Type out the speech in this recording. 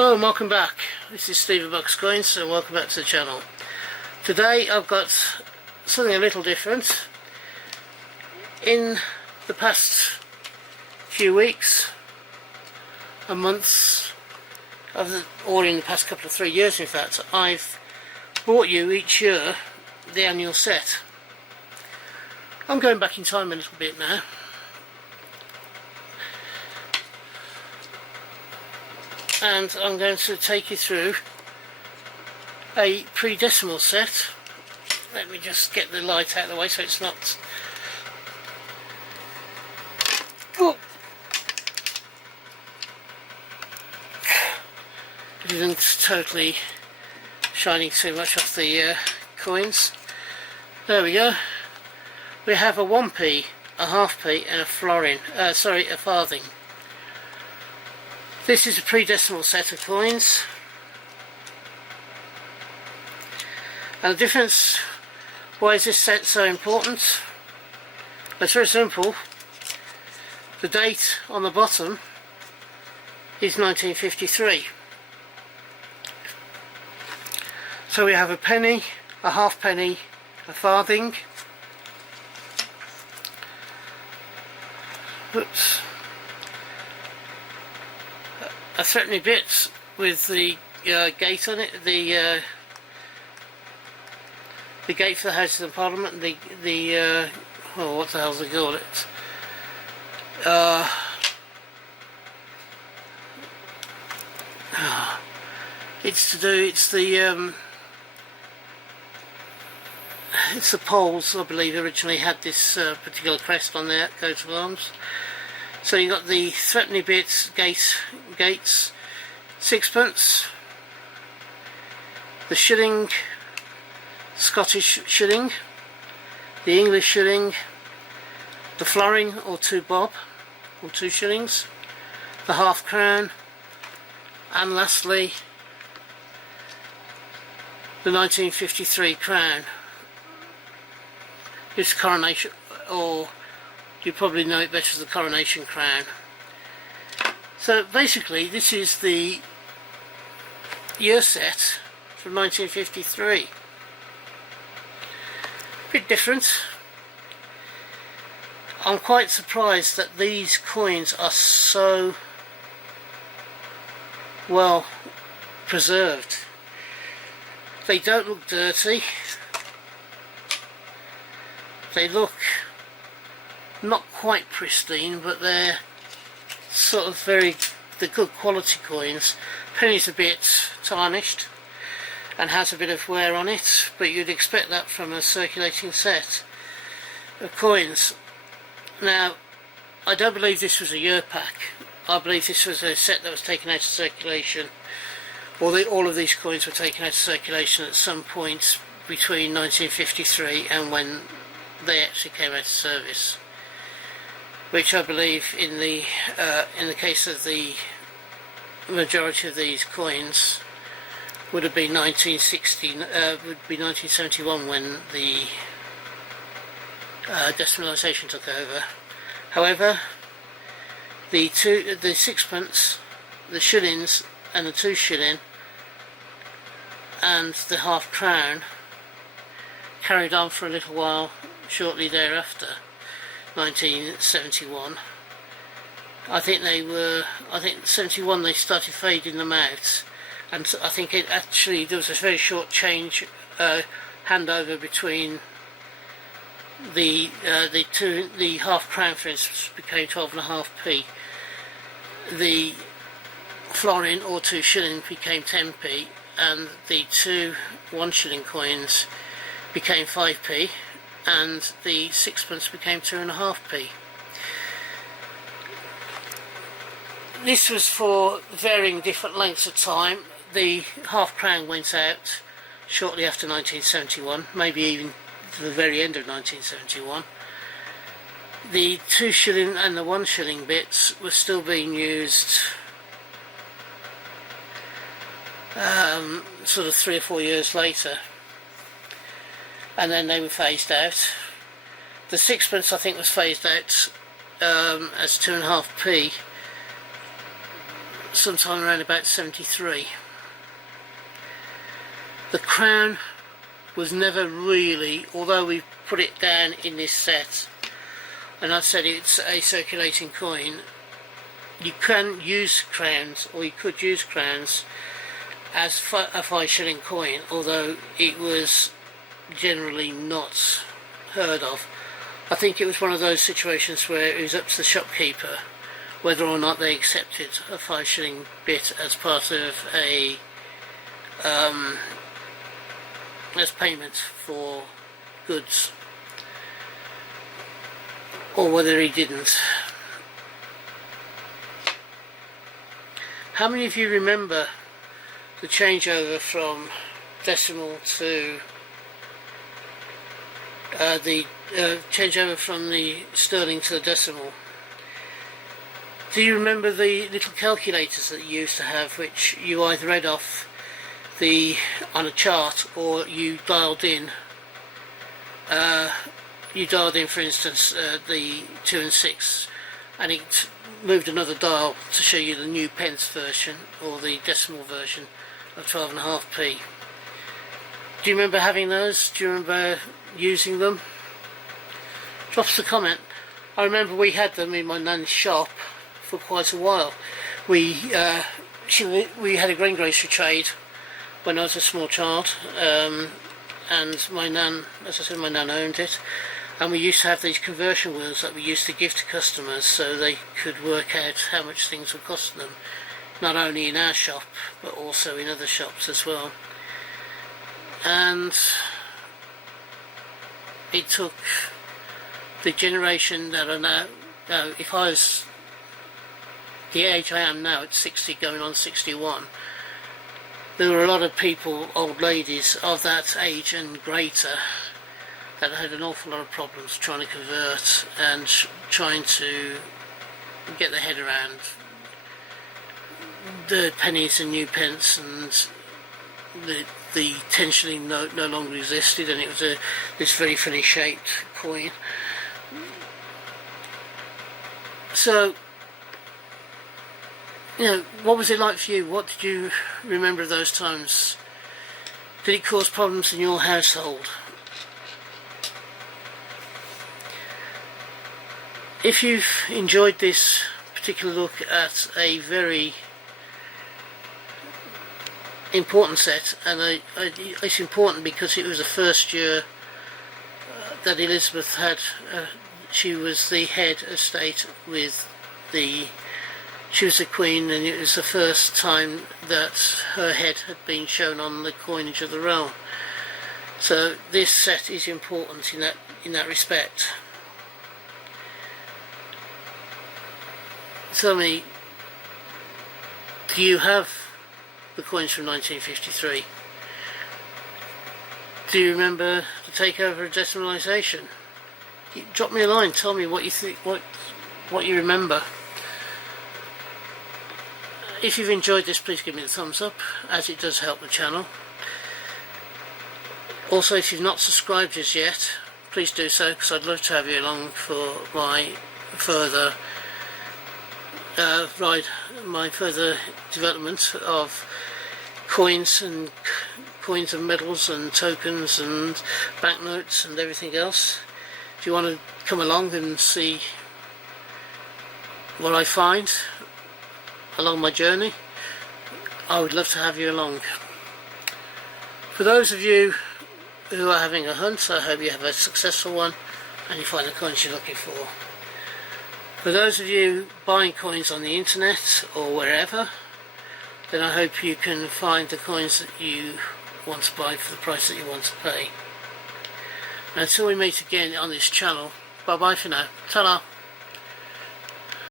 Hello and welcome back. This is Steve of Bucks Coins and welcome back to the channel. Today I've got something a little different. In the past few weeks and months, or in the past couple of 3 years in fact, I've bought you each year the annual set. I'm going back in time a little bit now. And I'm going to take you through a pre-decimal set. Let me just get the light out of the way so it's not... Oh. It isn't totally shining too much off the coins. There we go. We have a 1p, a half-p and a a farthing. This is a pre-decimal set of coins, and the difference, why is this set so important? It's very simple. The date on the bottom is 1953. So we have a penny, a halfpenny, a farthing. Oops. A threepenny bit with the gate on it, the gate for the Houses of Parliament, and the oh, what the hell's they call it? It's the poles, I believe, originally had this particular crest on their coat of arms. So you got the threepenny bits, gates, sixpence, the shilling, Scottish shilling, the English shilling, the florin or 2 bob or 2 shillings, the half crown, and lastly the 1953 crown. It's coronation, or you probably know it better as the coronation crown. So basically this is the year set from 1953. A bit different. I'm quite surprised that these coins are so well preserved. They don't look dirty. They look not quite pristine, but they're sort of the good quality coins. Penny's a bit tarnished and has a bit of wear on it, but you'd expect that from a circulating set of coins. Now, I don't believe this was a year pack. I believe this was a set that was taken out of circulation, or all of these coins were taken out of circulation at some point between 1953 and when they actually came out of service, which I believe in the case of the majority of these coins would have been 1971 when the decimalisation took over. However, the sixpence, the shillings and the 2 shilling and the half crown carried on for a little while shortly thereafter. 1971. I think 71 they started fading them out, and I think there was a very short change handover between the half crown, for instance, became 12.5p. The florin or 2 shilling became 10p, and the 2 1 shilling coins became 5p. And the sixpence became 2.5p. This was for varying different lengths of time. The half crown went out shortly after 1971, maybe even to the very end of 1971. The 2 shilling and the 1 shilling bits were still being used sort of 3 or 4 years later, and then they were phased out. The sixpence I think was phased out as 2.5p sometime around about 73. The crown was never really, although we put it down in this set and I said it's a circulating coin, you can use crowns, or you could use crowns as a 5-shilling coin, although it was generally not heard of. I think it was one of those situations where it was up to the shopkeeper whether or not they accepted a 5-shilling bit as part of a as payment for goods, or whether he didn't. How many of you remember the changeover from decimal to the changeover from the sterling to the decimal? Do you remember the little calculators that you used to have, which you either read off on a chart, or you dialed in? For instance, the 2 and 6, and it moved another dial to show you the new pence version, or the decimal version of 12.5p. Do you remember having those? Do you remember using them? Drop us a comment. I remember we had them in my nan's shop for quite a while. We had a greengrocery trade when I was a small child, and my nan, as I said, my nan owned it, and we used to have these conversion wheels that we used to give to customers so they could work out how much things were costing them, not only in our shop but also in other shops as well. And it took the generation that are now, if I was the age I am now, at 60 going on 61, there were a lot of people, old ladies of that age and greater, that had an awful lot of problems trying to convert and trying to get their head around the pennies and new pence, and the 10-shilling note no longer existed, and it was this very funny shaped coin. So, you know, what was it like for you? What did you remember of those times? Did it cause problems in your household? If you've enjoyed this particular look at a very important set, and it's important because it was the first year that Elizabeth had, she was the head of state she was the Queen, and it was the first time that her head had been shown on the coinage of the realm. So this set is important in that respect. Tell me, do you have the coins from 1953? Do you remember the takeover of decimalisation? Drop me a line, tell me what you think, what you remember. If you've enjoyed this, please give me the thumbs up, as it does help the channel. Also, if you've not subscribed as yet, please do so, because I'd love to have you along for my further development of coins and medals and tokens and banknotes and everything else. If you want to come along and see what I find along my journey, I would love to have you along. For those of you who are having a hunt, I hope you have a successful one and you find the coins you're looking for. For those of you buying coins on the internet or wherever, then I hope you can find the coins that you want to buy for the price that you want to pay. And until we meet again on this channel, bye bye for now. Ta-ra.